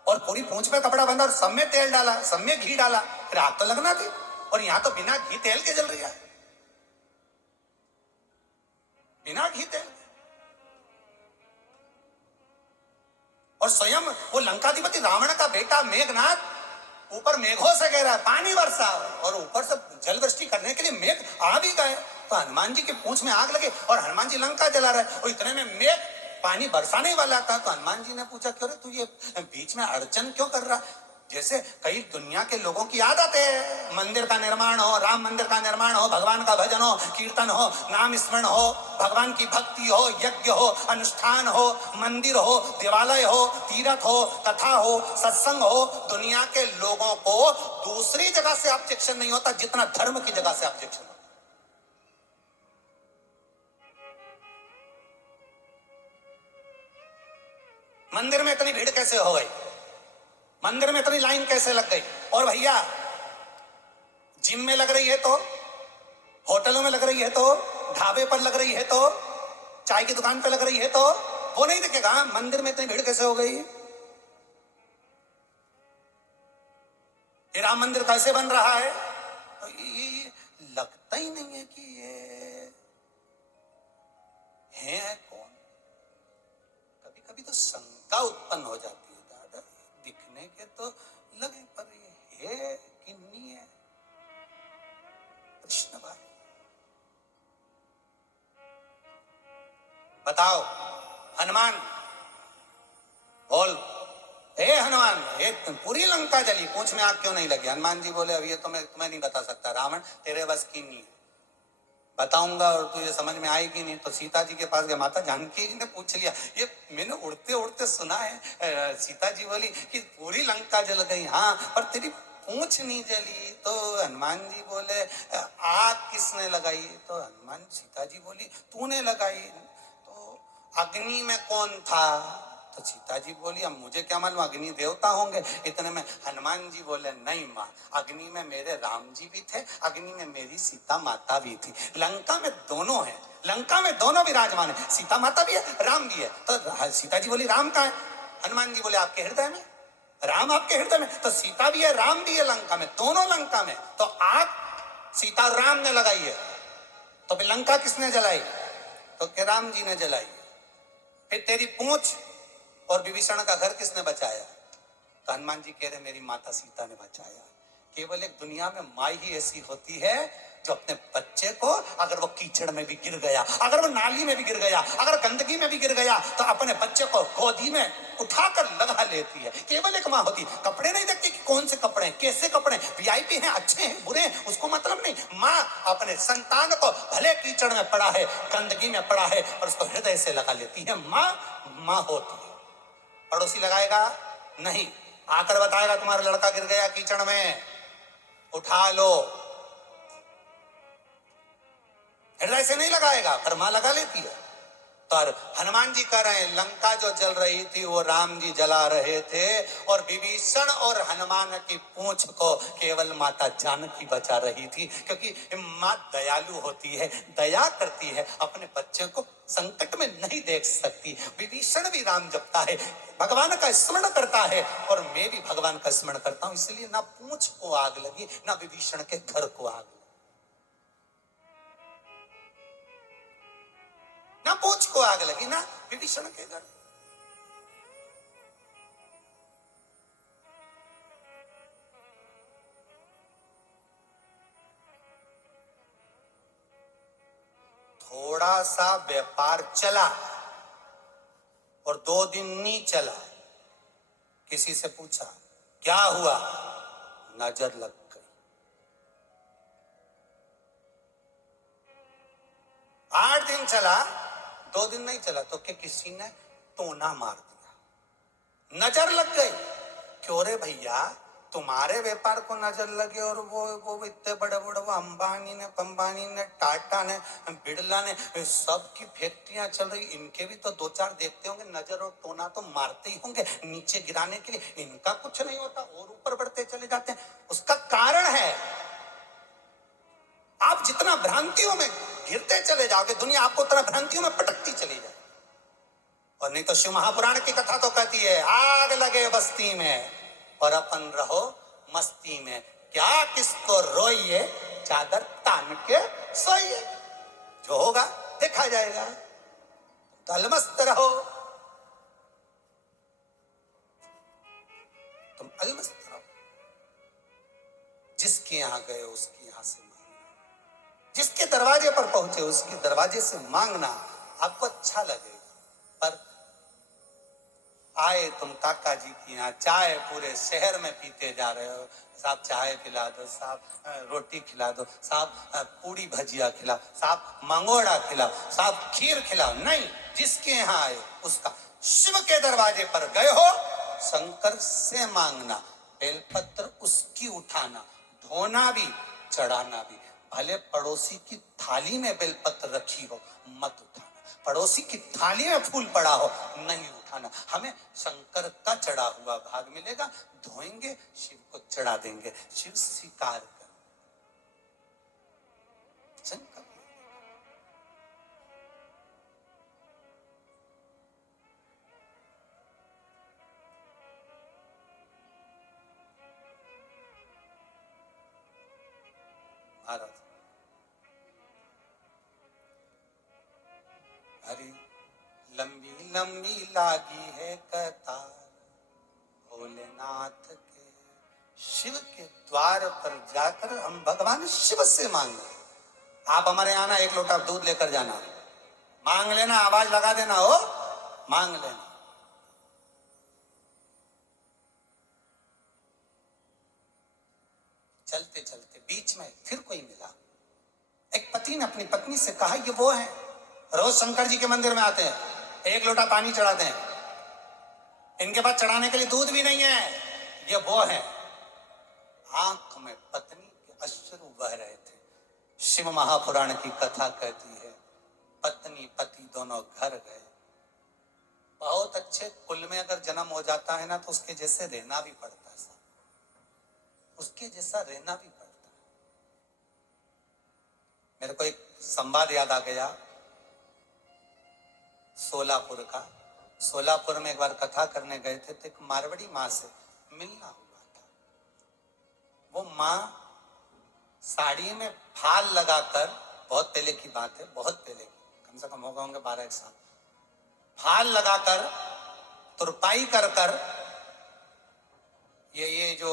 और पूरी पूंछ पे कपड़ा बंधा और सब में तेल डाला, सब में घी डाला, फिर आग तो लगना थी, और यहां तो बिना घी तेल के जल रही है, बिना घी तेल। और स्वयं वो लंकाधिपति रावण का बेटा मेघनाथ ऊपर मेघों से कह रहा है पानी बरसा, और ऊपर से जल वृष्टि करने के लिए मेघ आ भी गए, तो हनुमान जी की पूंछ में आग लगे और हनुमान जी लंका जला रहे, और इतने में मेघ पानी बरसाने वाला था। तो हनुमान जी ने पूछा क्यों रे तू ये बीच में अड़चन क्यों कर रहा? जैसे कई दुनिया के लोगों की आदत है, मंदिर का निर्माण हो, राम मंदिर का निर्माण हो, भगवान का भजन हो, कीर्तन हो, नाम स्मरण हो, भगवान की भक्ति हो, यज्ञ हो, अनुष्ठान हो, मंदिर हो, देवालय हो, तीर्थ हो, कथा हो, सत्संग हो। दुनिया के लोगों को दूसरी जगह से ऑब्जेक्शन नहीं होता जितना धर्म की जगह से ऑब्जेक्शन होता। मंदिर में इतनी भीड़ कैसे हो गई, मंदिर में इतनी लाइन कैसे लग गई? और भैया जिम में लग रही है तो, होटलों में लग रही है तो, ढाबे पर लग रही है तो, चाय की दुकान पर लग रही है तो वो नहीं दिखेगा मंदिर में इतनी भीड़ कैसे हो गई? ये राम मंदिर कैसे बन रहा है? तो ये लगता ही नहीं है कि ये है कौन। कभी कभी तो शंका उत्पन्न हो जाती है, दादा दिखने के तो लगे पर ये है कि नहीं है, प्रश्न भाई। बताओ हनुमान, बोल हे हनुमान, ये पूरी लंका जली, पूंछ में आग क्यों नहीं लगी? हनुमान जी बोले अब ये तो मैं तुम्हें नहीं बता सकता रावण, तेरे बस की नहीं है, बताऊंगा और तुझे समझ में आएगी नहीं। तो सीता जी के पास गए, माता जानकी जी ने पूछ लिया, ये मैंने उड़ते उड़ते सुना है, सीता जी बोली कि पूरी लंका जल गई, हाँ पर तेरी पूंछ नहीं जली। तो हनुमान जी बोले आग किसने लगाई? तो हनुमान सीता जी बोली तूने लगाई। तो अग्नि में कौन था? तो सीता जी बोली अब मुझे क्या मालूम, अग्नि देवता होंगे। इतने में हनुमान जी बोले नहीं माँ, अग्नि में मेरे राम जी भी थे, अग्नि में मेरी सीता माता भी थी, लंका में दोनों है, लंका में दोनों विराजमान है, सीता माता भी है, राम भी है। तो सीता जी बोली राम कहाँ है? हनुमान जी बोले आपके हृदय में, राम आपके हृदय में। तो सीता भी है राम भी है लंका में, दोनों लंका में। तो आग सीता और राम ने लगाई है, तो फिर लंका किसने जलाई? तो के राम जी ने जलाई। फिर तेरी पूंछ और विभीषण का घर किसने बचाया? तो हनुमान जी कह रहे मेरी माता सीता ने बचाया। केवल एक दुनिया में माँ ही ऐसी होती है जो अपने बच्चे को, अगर वो कीचड़ में भी गिर गया, अगर वो नाली में भी गिर गया, अगर गंदगी में भी गिर गया, तो अपने बच्चे को गोदी में उठाकर लगा लेती है। केवल एक माँ होती, कपड़े नहीं देखती कि कौन से कपड़े हैं, कैसे कपड़े हैं, वीआईपी हैं, अच्छे हैं, बुरे हैं, उसको मतलब नहीं। माँ अपने संतान को भले कीचड़ में पड़ा है, गंदगी में पड़ा है, और उसको हृदय से लगा लेती है। माँ माँ होती है। पड़ोसी लगाएगा नहीं, आकर बताएगा तुम्हारा लड़का गिर गया कीचड़ में, उठा लो, हृदय से नहीं लगाएगा, पर मां लगा लेती है। तो हनुमान जी कह रहे हैं लंका जो जल रही थी वो राम जी जला रहे थे, और विभीषण और हनुमान की पूंछ को केवल माता जानकी बचा रही थी, क्योंकि मां दयालु होती है, दया करती है, अपने बच्चे को संकट में नहीं देख सकती। विभीषण भी राम जपता है, भगवान का स्मरण करता है, और मैं भी भगवान का स्मरण करता हूं, इसलिए ना पूंछ को आग लगी ना विभीषण के घर को आग लगी, ना पूंछ को आग लगी ना विभीषण के घर। थोड़ा सा व्यापार चला और 2 दिन नहीं चला, किसी से पूछा क्या हुआ, नजर लग गई। 8 दिन चला, 2 दिन नहीं चला, तो क्या किसी ने टोना मार दिया, नजर लग गई। क्यों रे भैया, तुम्हारे व्यापार को नजर लगे और वो इतने बड़े बड़े वो अंबानी ने पंबानी ने टाटा ने बिड़ला ने सबकी फैक्ट्रियां चल रही, इनके भी तो दो चार देखते होंगे, नजर और टोना तो मारते ही होंगे नीचे गिराने के लिए, इनका कुछ नहीं होता और ऊपर बढ़ते चले जाते हैं। उसका कारण है आप जितना भ्रांतियों में गिरते चले जाओगे, दुनिया आपको उतना भ्रांतियों में पटकती चली जाए। और नहीं तो शिव महापुराण की कथा तो कहती है आग लगे बस्ती में और अपन रहो मस्ती में, क्या किसको रोइए चादर तान के सोइए, जो होगा देखा जाएगा, अलमस्त रहो, तुम अलमस्त रहो। जिसके यहां गए उसके यहां से मांगना, जिसके दरवाजे पर पहुंचे उसके दरवाजे से मांगना, आपको अच्छा लगेगा। पर आए तुम काका जी की यहाँ चाय पूरे शहर में पीते जा रहे हो, साहब चाय पिला दो, साहब रोटी खिला दो, साहब पूड़ी भजिया खिलाओ, साहब मंगोड़ा खिलाओ, साहब खीर खिलाओ, नहीं, जिसके यहाँ आए उसका। शिव के दरवाजे पर गए हो, शंकर से मांगना, बेलपत्र उसकी उठाना, धोना भी चढ़ाना भी। भले पड़ोसी की थाली में बेलपत्र रखी हो मत उठाना, पड़ोसी की थाली में फूल पड़ा हो नहीं उठाना। हमें शंकर का चढ़ा हुआ भाग मिलेगा, धोएंगे शिव को चढ़ा देंगे, शिव स्वीकार कर शंकर। महाराज हरी लंबी लंबी लागी है कतार भोलेनाथ के, शिव के द्वार पर जाकर हम भगवान शिव से मांगे। आप हमारे यहाँ ना एक लोटा दूध लेकर जाना, मांग लेना, आवाज लगा देना हो, मांग लेना। चलते चलते बीच में फिर कोई मिला, एक पति ने अपनी पत्नी से कहा ये वो है, रोज शंकर जी के मंदिर में आते हैं, एक लोटा पानी चढ़ाते हैं, इनके पास चढ़ाने के लिए दूध भी नहीं है, ये वो है। आंख में पत्नी के अश्रु बह रहे थे। शिव महापुराण की कथा कहती है पत्नी पति दोनों घर गए। बहुत अच्छे कुल में अगर जन्म हो जाता है ना तो उसके जैसे रहना भी पड़ता है, उसके जैसा रहना भी पड़ता है। मेरे को एक संवाद याद आ गया सोलापुर का। सोलापुर में एक बार कथा करने गए थे तो एक मारवाड़ी माँ से मिलना हुआ था। वो माँ साड़ी में फाल लगाकर, बहुत पहले की बात है, बहुत पहले की, कम से कम होगा होंगे 12 साल, फाल लगाकर तुरपाई कर कर, ये जो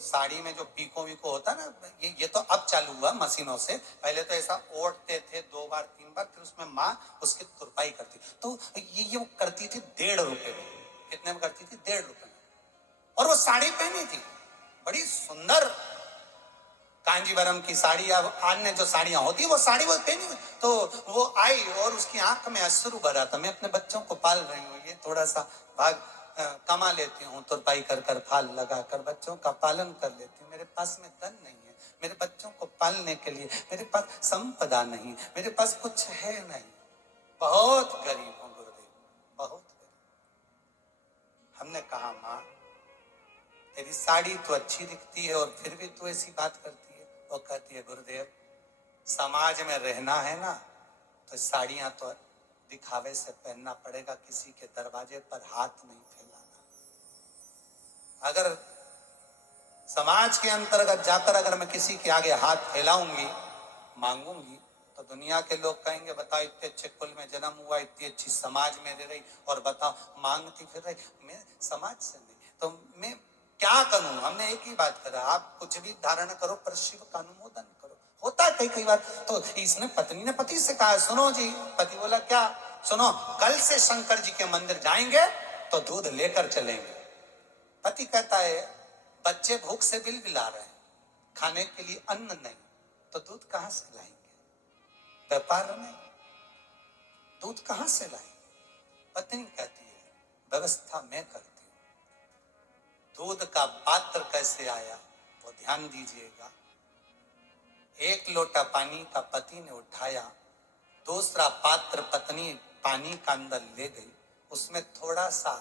साड़ी में जो पीको वीको होता है ना, ये तो अब चालू हुआ मशीनों से, पहले तो ऐसा ओढ़ते थे 2 बार 3 बार, फिर उसमें माँ उसकी तुरपाई करती। तो ये वो करती थी 1.5 रुपए में। कितने में करती थी? 1.5 रुपए में। और वो साड़ी पहनी थी बड़ी सुंदर कांजीवरम की साड़ी, अब अन्य जो साड़ियां होती है वो साड़ी वो पहनी। तो वो आई और उसकी आंख में अश्रु भरा था। मैं अपने बच्चों को पाल रही हूँ, ये थोड़ा सा भाग कमा लेती हूँ, तुरपाई कर कर फाल लगा कर बच्चों का पालन कर लेती हूँ। मेरे पास में धन नहीं है, मेरे बच्चों को पालने के लिए मेरे पास संपदा नहीं, मेरे पास कुछ है नहीं, बहुत गरीब हूँ गुरुदेव, बहुत गरीब। हमने कहा माँ तेरी साड़ी तो अच्छी दिखती है और फिर भी तू ऐसी बात करती है। वो कहती है गुरुदेव समाज में रहना है ना तो साड़ियां तो दिखावे से पहनना पड़ेगा, किसी के दरवाजे पर हाथ नहीं फैलाना। अगर समाज के अंतर्गत जाकर अगर मैं किसी के आगे हाथ फैलाऊंगी, मांगूंगी, तो दुनिया के लोग कहेंगे बताओ इतने अच्छे कुल में जन्म हुआ, इतनी अच्छी समाज में रह रही और बताओ मांगती फिर रही। मैं समाज से नहीं, तो मैं क्या करूं? हमने एक ही बात करा, आप कुछ भी धारण करो पर शिव का अनुमोदन करो। होता है कई कई बार। तो इसने पत्नी ने पति से कहा सुनो जी, पति बोला क्या? सुनो कल से शंकर जी के मंदिर जाएंगे तो दूध लेकर चलेंगे। पति कहता है बच्चे भूख से बिलबिला रहे हैं, खाने के लिए अन्न नहीं, तो दूध कहां से लाएंगे? व्यापार में दूध कहां से लाएंगे? पत्नी कहती है व्यवस्था मैं करती हूं, दूध का पात्र कैसे आया वो ध्यान दीजिएगा। एक लोटा पानी का पति ने उठाया, दूसरा पात्र पत्नी पानी का अंदर ले गई, उसमें थोड़ा सा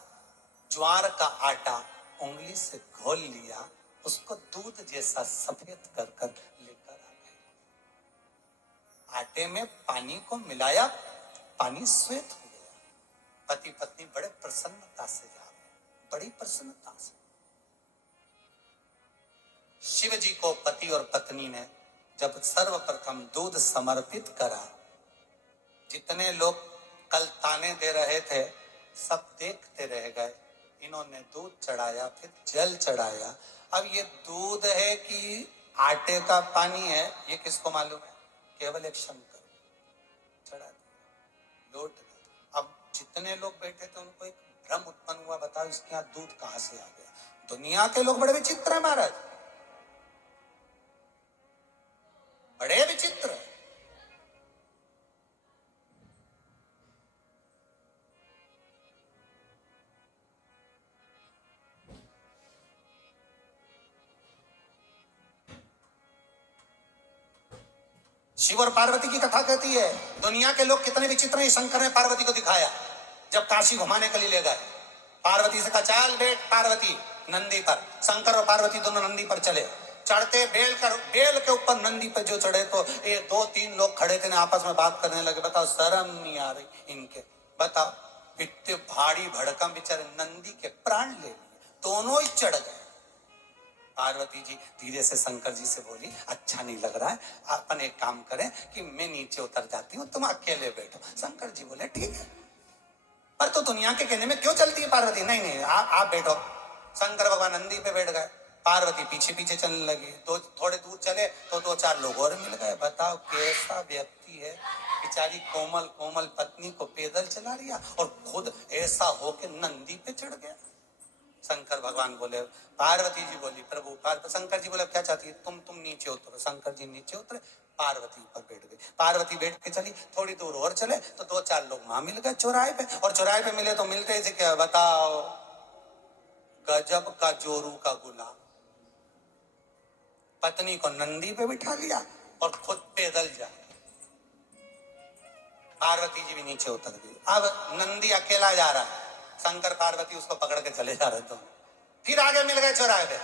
ज्वार का आटा उंगली से घोल लिया, उसको दूध जैसा सफेद कर कर लेकर आ गए। आटे में पानी को मिलाया, पानी श्वेत हो गया। पति पत्नी बड़े प्रसन्नता से जा रहे, बड़ी प्रसन्नता से। शिव जी को पति और पत्नी ने जब सर्वप्रथम दूध समर्पित करा, जितने लोग कल ताने दे रहे थे सब देखते रह गए। इन्होंने दूध चढ़ाया, फिर जल चढ़ाया। अब ये दूध है कि आटे का पानी है ये किसको मालूम है? केवल एक शंकर चढ़ा दिया, लौट गया। अब जितने लोग बैठे थे उनको एक भ्रम उत्पन्न हुआ, बताओ इसके यहाँ दूध कहां से आ गया? दुनिया के लोग बड़े विचित्र है महाराज, बड़े विचित्र। शिव और पार्वती की कथा कहती है दुनिया के लोग कितने विचित्र हैं। शंकर ने पार्वती को दिखाया जब काशी घुमाने के लिए ले गए। पार्वती से कहा चल बैठ पार्वती नंदी पर। शंकर और पार्वती दोनों नंदी पर चले। चढ़ते बेल के ऊपर नंदी पर जो चढ़े तो ये 2-3 लोग खड़े थे ना, आपस में बात करने लगे। बताओ शर्म नहीं आ रही इनके? बताओ इतने भारी भड़कम बेचारे नंदी के प्राण ले लिए, दोनों ही चढ़ गए। पार्वती जी धीरे से शंकर जी से बोली अच्छा नहीं लग रहा है, अपन एक काम करें कि मैं नीचे उतर जाती हूँ, तुम अकेले बैठो। शंकर जी बोले ठीक है, पर तो दुनिया के कहने में क्यों चलती है पार्वती? नहीं नहीं आप बैठो। शंकर भगवान नंदी पे बैठ गए, पार्वती पीछे पीछे चलने लगी। थोड़े दूर चले तो 2-4 लोग और मिल गए। बताओ कैसा व्यक्ति है, बेचारी कोमल कोमल पत्नी को पैदल चला लिया और खुद ऐसा होके नंदी पे चढ़ गया। शंकर भगवान बोले, पार्वती जी बोली प्रभु शंकर जी बोले क्या चाहती है? तुम नीचे उतरो। शंकर जी नीचे उतरे, पार्वती ऊपर बैठ गई। पार्वती बैठ के चली, थोड़ी दूर और चले तो 2-4 लोग वहां मिल गए चौराहे पे। और चौराहे पे मिले तो मिलते ही क्या, बताओ गजब का जोरू का गुलाम। पत्नी को नंदी पे बिठा लिया और खुद पैदल जा। पार्वती जी भी नीचे उतर गई। अब नंदी अकेला जा रहा है, शंकर पार्वती उसको पकड़ के चले जा रहे थे। फिर आगे मिल गए चौराहे पे।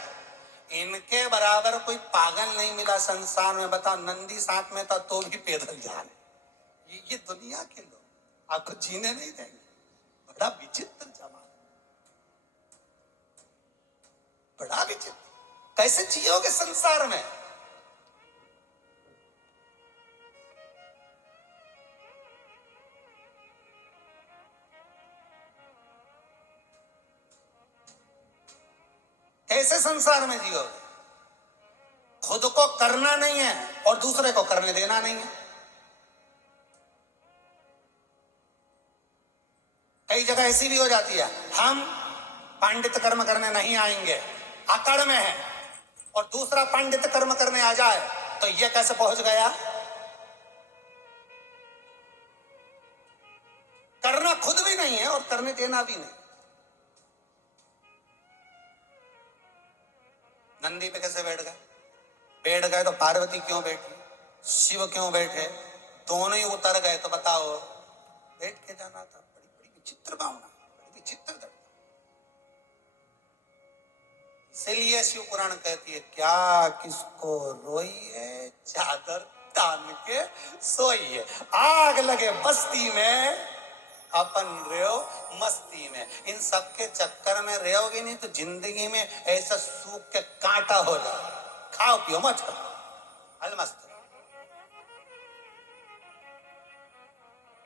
इनके बराबर कोई पागल नहीं मिला संसार में। बताओ नंदी साथ में था तो भी पैदल जा रहे। ये दुनिया के लोग आपको जीने नहीं देंगे। बड़ा विचित्र जमाना, बड़ा विचित्र। कैसे जियोगे संसार में? कैसे संसार में जियोगे? खुद को करना नहीं है और दूसरे को करने देना नहीं है। कई जगह ऐसी भी हो जाती है, हम पांडित कर्म करने नहीं आएंगे, अकड़ में है, और दूसरा पांडित कर्म करने आ जाए तो ये कैसे पहुंच गया? करना खुद भी नहीं है और करने देना भी नहीं। नंदी पे कैसे बैठ गए? बैठ गए तो पार्वती क्यों बैठी, शिव क्यों बैठे? दोनों ही उतर गए तो बताओ बैठ के जाना था। बड़ी बड़ी विचित्र भावना, बड़ी विचित्र दर्द। इसीलिए शिव पुराण कहती है क्या किसको रोइए चादर तान के सोइए। आग लगे बस्ती में अपन रहो मस्ती में। इन सब के चक्कर में रहोगे नहीं तो जिंदगी में ऐसा सूख के कांटा हो जाए। खाओ पियो मत करो, अलमस्त।